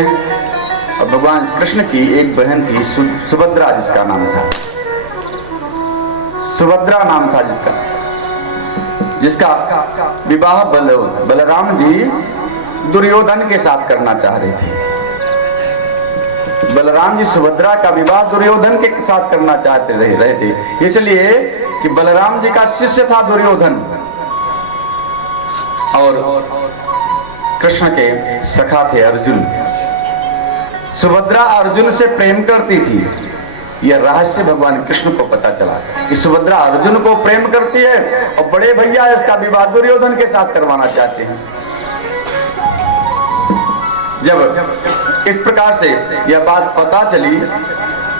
हैं। और भगवान कृष्ण की एक बहन थी सुभद्रा, जिसका नाम था सुभद्रा नाम था, जिसका विवाह बलराम जी दुर्योधन के साथ करना चाह रहे थे। बलराम जी सुभद्रा का विवाह दुर्योधन के साथ करना चाहते रहे थे, इसलिए कि बलराम जी का शिष्य था दुर्योधन और कृष्ण के सखा थे अर्जुन। सुभद्रा अर्जुन से प्रेम करती थी। यह रहस्य भगवान कृष्ण को पता चला कि सुभद्रा अर्जुन को प्रेम करती है और बड़े भैया इसका विवाह दुर्योधन के साथ करवाना चाहते हैं। जब इस प्रकार से यह बात पता चली,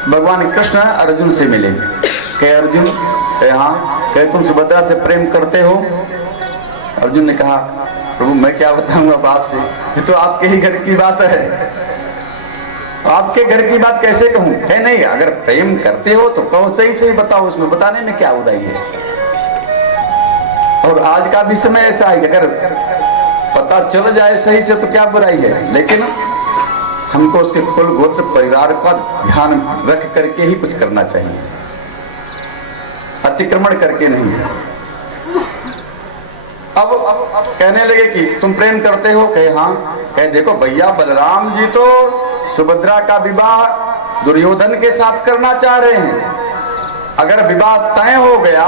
भगवान कृष्ण अर्जुन से मिले। कहे अर्जुन, हाँ, कहे तुम सुभद्रा से प्रेम करते हो? अर्जुन ने कहा प्रभु मैं क्या बताऊंगा बाप से, ये तो आपके ही घर की बात है, आपके घर की बात कैसे कहूं? है नहीं, अगर प्रेम करते हो तो कहो, सही सही बताओ, उसमें बताने में क्या बुराई है। और आज का भी समय ऐसा है, अगर पता चल जाए सही से तो क्या बुराई है, लेकिन हमको उसके कुल गोत्र परिवार का ध्यान रख करके ही कुछ करना चाहिए, अतिक्रमण करके नहीं। अब कहने लगे कि तुम प्रेम करते हो? कहे हाँ। कहे देखो भैया, बलराम जी तो सुभद्रा का विवाह दुर्योधन के साथ करना चाह रहे हैं। अगर विवाह तय हो गया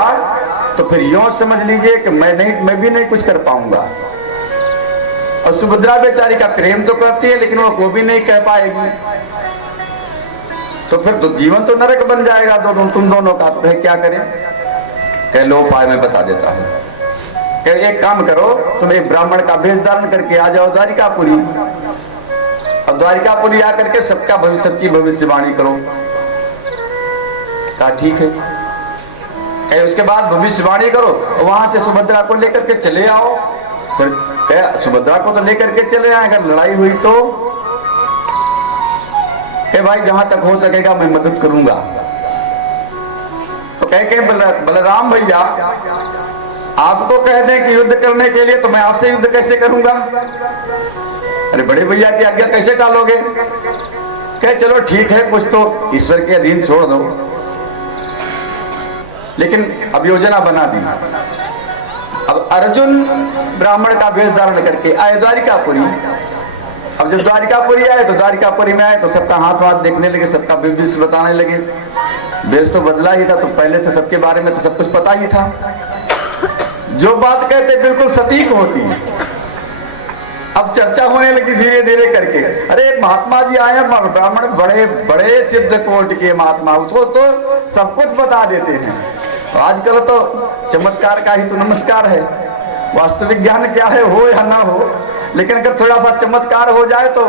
तो फिर यूं समझ लीजिए कि मैं भी नहीं कुछ कर पाऊंगा। और सुभद्रा बेचारी का प्रेम तो करती है, लेकिन वो भी नहीं कह पाएगी, तो फिर तो जीवन तो नरक बन जाएगा तुम दोनों का। तो कहे क्या करें? कह लो उपाय मैं बता देता हूं। कहे एक काम करो, तुम एक ब्राह्मण का वेश धारण करके आ जाओ द्वारिकापुरी, अब द्वारिकापुरी आकर के सबकी भविष्यवाणी करो। कहा ठीक है। कहे उसके बाद भविष्यवाणी करो, वहां से सुभद्रा को लेकर के चले आओ। फिर कहे सुभद्रा को तो लेकर के चले आए, अगर लड़ाई हुई तो भाई जहां तक हो सकेगा मैं मदद करूंगा। तो कहे बलराम भैया आपको कह दें कि युद्ध करने के लिए, तो मैं आपसे युद्ध कैसे करूंगा? अरे बड़े भैया की आज्ञा कैसे टालोगे? कहे चलो ठीक है, कुछ तो ईश्वर के अधीन छोड़ दो। लेकिन अब योजना बना दी। अब अर्जुन ब्राह्मण का वेश धारण करके आए द्वारिकापुरी। अब जब द्वारिकापुरी आए तो द्वारिकापुरी में आए तो सबका हाथ वाथ देखने लगे, सबका विष बताने लगे। वेश तो बदला ही था, तो पहले से सबके बारे में तो सब कुछ पता ही था। जो बात कहते बिल्कुल सटीक होती है। अब चर्चा होने लगी धीरे धीरे करके। अरे एक महात्मा जी आए हैं, ब्राह्मण बड़े बड़े सिद्ध कोट के महात्मा, उसको तो सब कुछ बता देते हैं। आजकल तो चमत्कार का ही तो नमस्कार है, वास्तविक ज्ञान क्या है हो या ना हो, लेकिन अगर थोड़ा सा चमत्कार हो जाए तो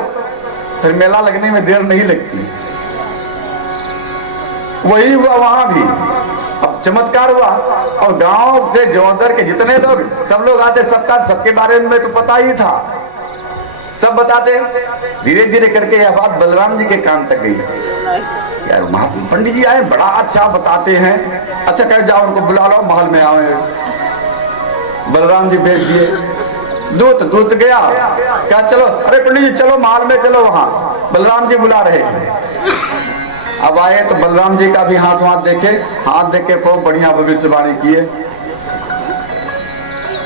फिर मेला लगने में देर नहीं लगती। वही हुआ वहां भी। अब चमत्कार हुआ और गांव से जोधर के जितने लोग सब लोग आते, सबके बारे में तो पता ही था, सब बताते। धीरे धीरे करके यह बात बलराम जी के कान तक गई। यार महात्मा पंडित जी आए, बड़ा अच्छा बताते हैं। अच्छा कह जाओ उनको बुला लो, महल में आओ। बलराम जी भेज दिए दूत गया, क्या चलो, अरे पंडित जी चलो महल में चलो, वहां बलराम जी बुला रहे हैं। अब आए तो बलराम जी का भी हाथ देख के खूब बढ़िया भविष्यवाणी किए।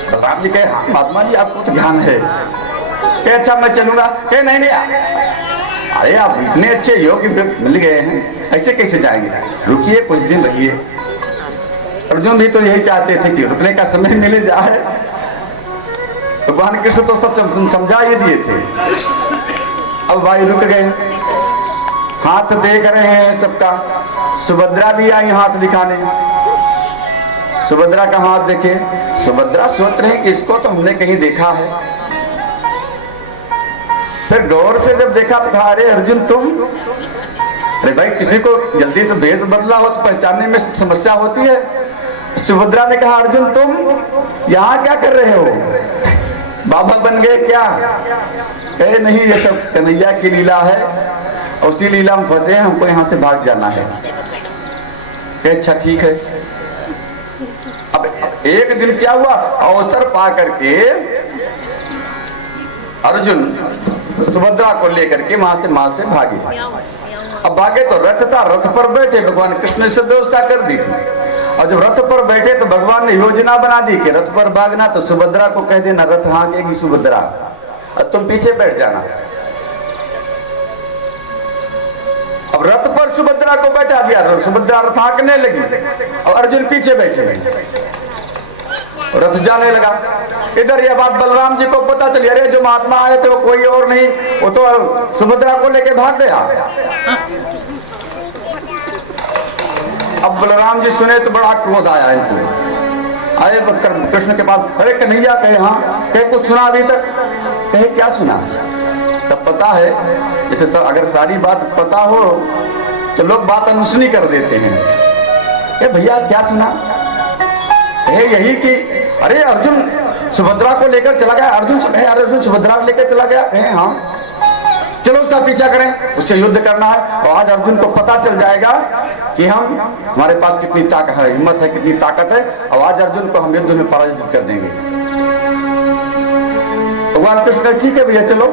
बलराम जी कहे हाँ महात्मा जी आपको तो ज्ञान है। कहे अच्छा मैं चलूंगा। कहे नहीं, अरे आप इतने अच्छे योगी मिल गए हैं, ऐसे कैसे जाएंगे? रुकिए कुछ दिन रहिए। अर्जुन भी तो यही चाहते थे कि रुकने का समय मिल जाए। भगवान कृष्ण तो सब समझा ही दिए थे। अब भाई रुक गए, हाथ देख रहे हैं सबका। सुभद्रा भी आई हाथ दिखाने। सुभद्रा का हाथ देखे, सुभद्रा सोच रहे हैं कि इसको तो हमने कहीं देखा है। फिर गौर से जब देखा तो कहा अरे अर्जुन तुम। अरे भाई किसी को जल्दी से भेष बदला हो तो पहचानने में समस्या होती है। सुभद्रा ने कहा अर्जुन तुम यहाँ क्या कर रहे हो? बाबा बन गए क्या? कहे नहीं, ये सब कन्हैया की लीला है, उसी लीला में फंसे हैं, हमको यहाँ से भाग जाना है। कहे अच्छा ठीक है। अब एक दिन क्या हुआ, अवसर पा करके अर्जुन सुभद्रा को लेकर के वहां से भागे। अब भागे तो रथ था, रथ पर बैठे, भगवान कृष्ण ने सब व्यवस्था कर दी थी। और जब रथ पर बैठे तो भगवान ने योजना बना दी कि रथ पर भागना तो सुभद्रा को कह देना रथ हाँकेगी सुभद्रा, और तुम पीछे बैठ जाना। अब रथ पर सुभद्रा को बैठा दिया, सुभद्रा रथ हाँकने लगी और अर्जुन पीछे बैठे, रथ जाने लगा। इधर यह बात बलराम जी को पता चली, अरे जो महात्मा आए थे वो कोई और नहीं, वो तो सुभद्रा को लेके भाग गया। अब बलराम जी सुने तो बड़ा क्रोध आया इनको, आए कृष्ण के पास, अरे कन्हैया कहे हाँ, कहे कुछ सुना अभी तक? कहे क्या सुना? तब पता है, जैसे अगर सारी बात पता हो तो लोग बात अनसुनी कर देते हैं। भैया क्या सुना? यही कि अरे अर्जुन सुभद्रा को लेकर चला गया। अर्जुन सुभद्रा को लेकर चला गया। हाँ, चलो उसका पीछा करें, उससे युद्ध करना है। और आज अर्जुन को पता चल जाएगा कि हमारे पास कितनी ताकत है, हिम्मत है, कितनी ताकत है, और आज अर्जुन को हम युद्ध में पराजित कर देंगे। भगवान कृष्ण ठीक है भैया चलो।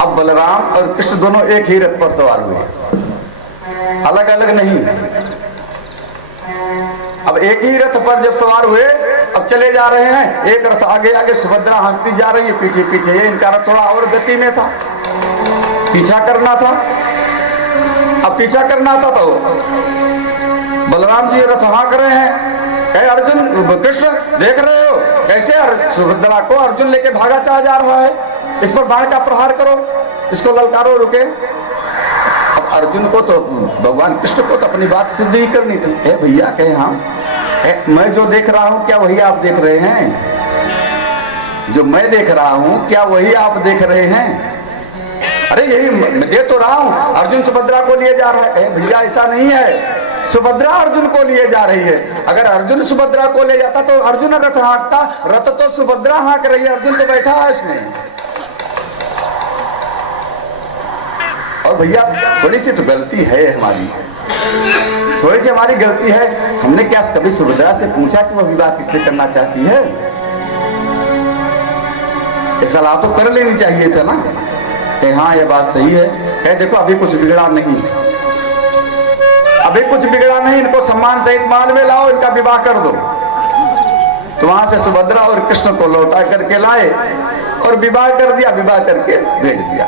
अब बलराम और कृष्ण दोनों एक ही रथ पर सवार हुए, अलग अलग नहीं। अब एक ही रथ पर जब सवार हुए, अब चले जा रहे हैं, एक रथ आगे आगे सुभद्रा हाँकती जा रही है, पीछे पीछे ये, इनका रथ थोड़ा और गति में था, पीछा करना था। अब पीछा करना था तो बलराम जी रथ हाँक रहे हैं, अर्जुन कृष्ण देख रहे हो कैसे सुभद्रा को अर्जुन लेके भागा चला जा रहा है, इस पर बाण का प्रहार करो, इसको ललकारो, रुके। अब अर्जुन को तो भगवान कृष्ण को तो अपनी बात सिद्ध ही करनी थी। भैया कहे हाँ, मैं जो देख रहा हूं क्या वही आप देख रहे हैं? जो मैं देख रहा हूं क्या वही आप देख रहे हैं? अरे यही मैं दे तो रहा हूं, अर्जुन सुभद्रा को लिए जा रहा है। भैया ऐसा नहीं है, सुभद्रा अर्जुन को लिए जा रही है। अगर अर्जुन सुभद्रा को ले जाता तो अर्जुन रथ हाँकता, रथ तो सुभद्रा हाँक रही है, अर्जुन तो बैठा है इसमें। और भैया थोड़ी सी तो गलती है हमारी, थोड़ी सी हमारी गलती है। हमने क्या कभी सुभद्रा से पूछा कि वह विवाह किससे करना चाहती है? सलाह तो कर लेनी चाहिए था ना कि हाँ ये बात सही है, देखो अभी कुछ बिगड़ा नहीं, अभी कुछ बिगड़ा नहीं, इनको सम्मान सहित मान में लाओ, इनका विवाह कर दो। तो वहां से सुभद्रा और कृष्ण को लौटा करके लाए और विवाह कर दिया, विवाह करके भेज दिया।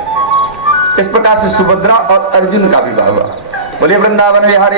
इस प्रकार से सुभद्रा और अर्जुन का विवाह हुआ। बोलिए वृंदावन विहारी।